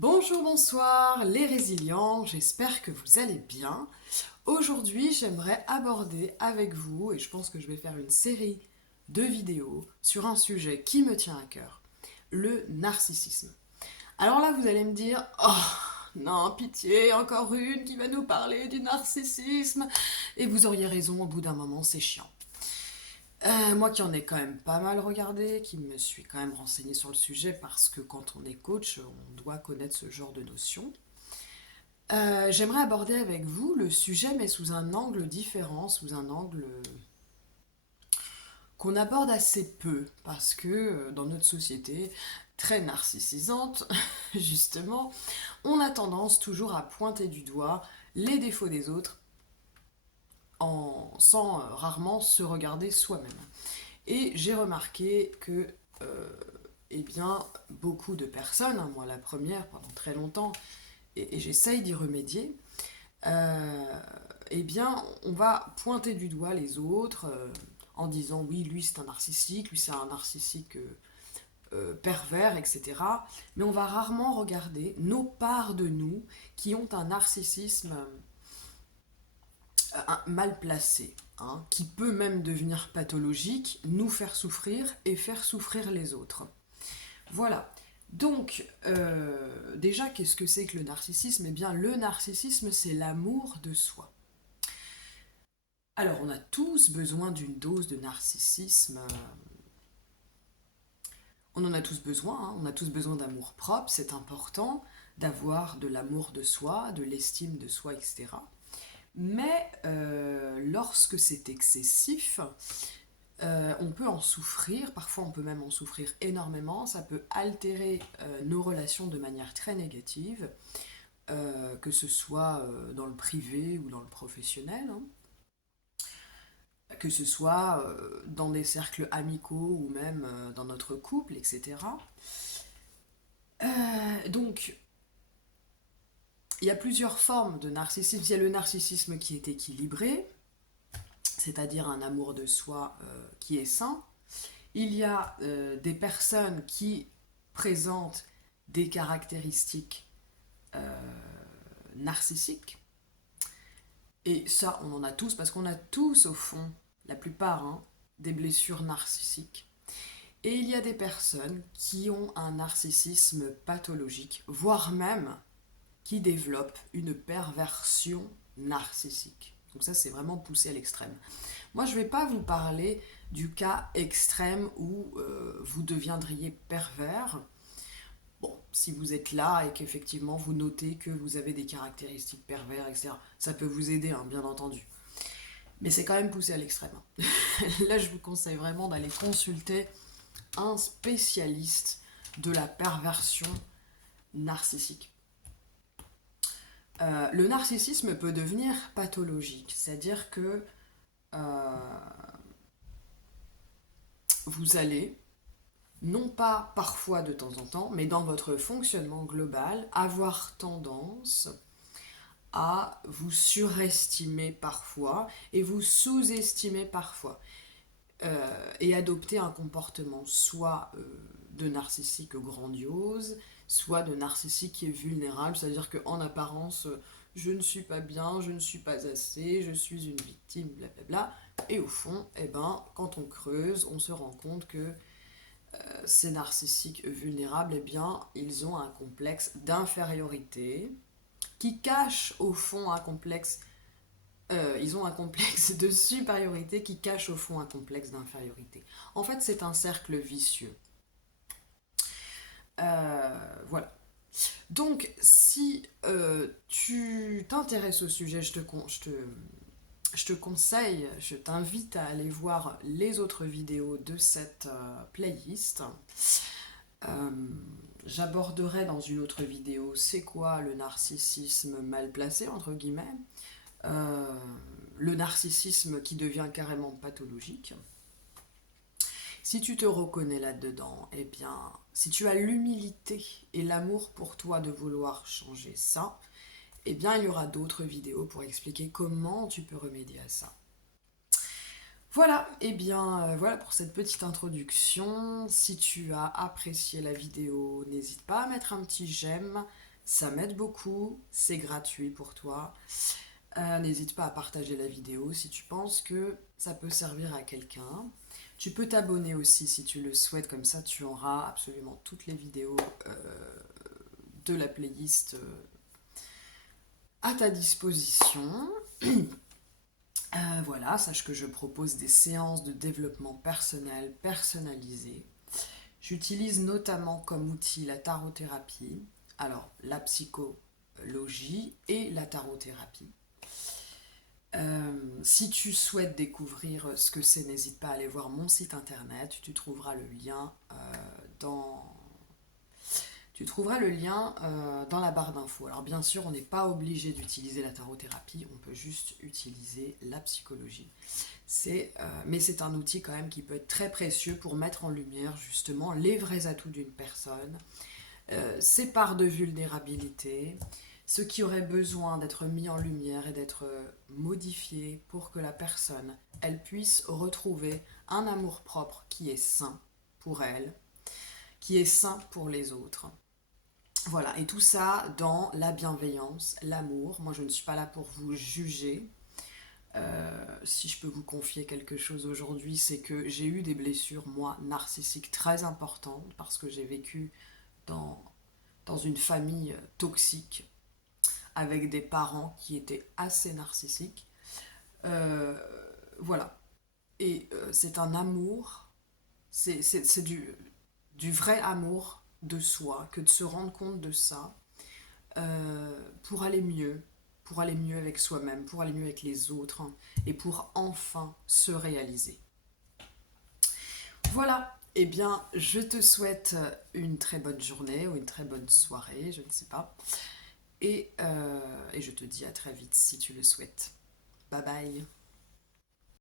Bonjour, bonsoir les résilients, j'espère que vous allez bien. Aujourd'hui, j'aimerais aborder avec vous, et je pense que je vais faire une série de vidéos sur un sujet qui me tient à cœur, le narcissisme. Alors là, vous allez me dire, oh non, pitié, encore une qui va nous parler du narcissisme. Et vous auriez raison, au bout d'un moment, c'est chiant. Moi qui en ai quand même pas mal regardé, qui me suis quand même renseignée sur le sujet parce que quand on est coach, on doit connaître ce genre de notions. J'aimerais aborder avec vous le sujet mais sous un angle différent, sous un angle qu'on aborde assez peu parce que dans notre société très narcissisante, justement, on a tendance toujours à pointer du doigt les défauts des autres sans rarement se regarder soi-même. Et j'ai remarqué que, eh bien, beaucoup de personnes, hein, moi la première pendant très longtemps, et j'essaye d'y remédier, euh, eh bien, on va pointer du doigt les autres en disant oui, lui c'est un narcissique, lui c'est un narcissique pervers, etc. Mais on va rarement regarder nos parts de nous qui ont un narcissisme mal placé, hein, qui peut même devenir pathologique, nous faire souffrir et faire souffrir les autres. Voilà. Donc, déjà, qu'est-ce que c'est que le narcissisme? Eh bien, le narcissisme, c'est l'amour de soi. Alors, on a tous besoin d'une dose de narcissisme. On en a tous besoin, hein. On a tous besoin d'amour propre, c'est important d'avoir de l'amour de soi, de l'estime de soi, etc. Mais lorsque c'est excessif, on peut en souffrir, parfois on peut même en souffrir énormément, ça peut altérer nos relations de manière très négative, que ce soit dans le privé ou dans le professionnel, hein, que ce soit dans des cercles amicaux ou même dans notre couple, etc. Donc, il y a plusieurs formes de narcissisme. Il y a le narcissisme qui est équilibré, c'est-à-dire un amour de soi qui est sain. Il y a des personnes qui présentent des caractéristiques narcissiques. Et ça, on en a tous, parce qu'on a tous, au fond, la plupart, hein, des blessures narcissiques. Et il y a des personnes qui ont un narcissisme pathologique, voire même qui développent une perversion narcissique. Donc ça, c'est vraiment poussé à l'extrême. Moi, je ne vais pas vous parler du cas extrême où vous deviendriez pervers. Bon, si vous êtes là et qu'effectivement vous notez que vous avez des caractéristiques pervers, etc., ça peut vous aider, hein, bien entendu. Mais c'est quand même poussé à l'extrême, hein. Là, je vous conseille vraiment d'aller consulter un spécialiste de la perversion narcissique. Le narcissisme peut devenir pathologique, c'est-à-dire que euh, vous allez, non pas parfois de temps en temps, mais dans votre fonctionnement global, avoir tendance à vous surestimer parfois et vous sous-estimer parfois. Et adopter un comportement soit de narcissique grandiose, soit de narcissique qui est vulnérable, c'est-à-dire qu'en apparence, je ne suis pas bien, je ne suis pas assez, je suis une victime, blablabla. Et au fond, eh ben, quand on creuse, on se rend compte que ces narcissiques vulnérables, eh bien, ils ont un complexe d'infériorité qui cache au fond un complexe. Ils ont un complexe de supériorité qui cache au fond un complexe d'infériorité. En fait, c'est un cercle vicieux. Voilà. Donc, si tu t'intéresses au sujet, je te conseille, je t'invite à aller voir les autres vidéos de cette playlist. Euh, J'aborderai dans une autre vidéo c'est quoi le narcissisme mal placé, entre guillemets, euh, le narcissisme qui devient carrément pathologique. Si tu te reconnais là-dedans, eh bien, si tu as l'humilité et l'amour pour toi de vouloir changer ça, eh bien, il y aura d'autres vidéos pour expliquer comment tu peux remédier à ça. Voilà, et bien voilà pour cette petite introduction. Si tu as apprécié la vidéo, n'hésite pas à mettre un petit j'aime, Ça m'aide beaucoup, c'est gratuit pour toi. N'hésite pas à partager la vidéo si tu penses que ça peut servir à quelqu'un. Tu peux t'abonner aussi si tu le souhaites, comme ça tu auras absolument toutes les vidéos de la playlist à ta disposition. Voilà, sache que je propose des séances de développement personnel personnalisées. J'utilise notamment comme outil la tarothérapie, alors la psychologie et la tarothérapie. Si tu souhaites découvrir ce que c'est, n'hésite pas à aller voir mon site internet. Tu trouveras le lien dans la barre d'infos. Alors bien sûr, on n'est pas obligé d'utiliser la tarothérapie, on peut juste utiliser la psychologie. Mais c'est un outil quand même qui peut être très précieux pour mettre en lumière justement les vrais atouts d'une personne, ses parts de vulnérabilité, ce qui aurait besoin d'être mis en lumière et d'être modifié pour que la personne, elle puisse retrouver un amour-propre qui est sain pour elle, qui est sain pour les autres. Voilà, et tout ça dans la bienveillance, l'amour. Moi, je ne suis pas là pour vous juger. Si je peux vous confier quelque chose aujourd'hui, c'est que j'ai eu des blessures, moi, narcissiques très importantes, parce que j'ai vécu dans, dans une famille toxique, avec des parents qui étaient assez narcissiques. Euh, voilà. Et c'est un amour, c'est du vrai amour de soi, que de se rendre compte de ça, pour pour aller mieux avec soi-même, pour aller mieux avec les autres, hein, et pour enfin se réaliser. Voilà, eh bien, je te souhaite une très bonne journée ou une très bonne soirée, je ne sais pas. Et je te dis à très vite si tu le souhaites. Bye bye.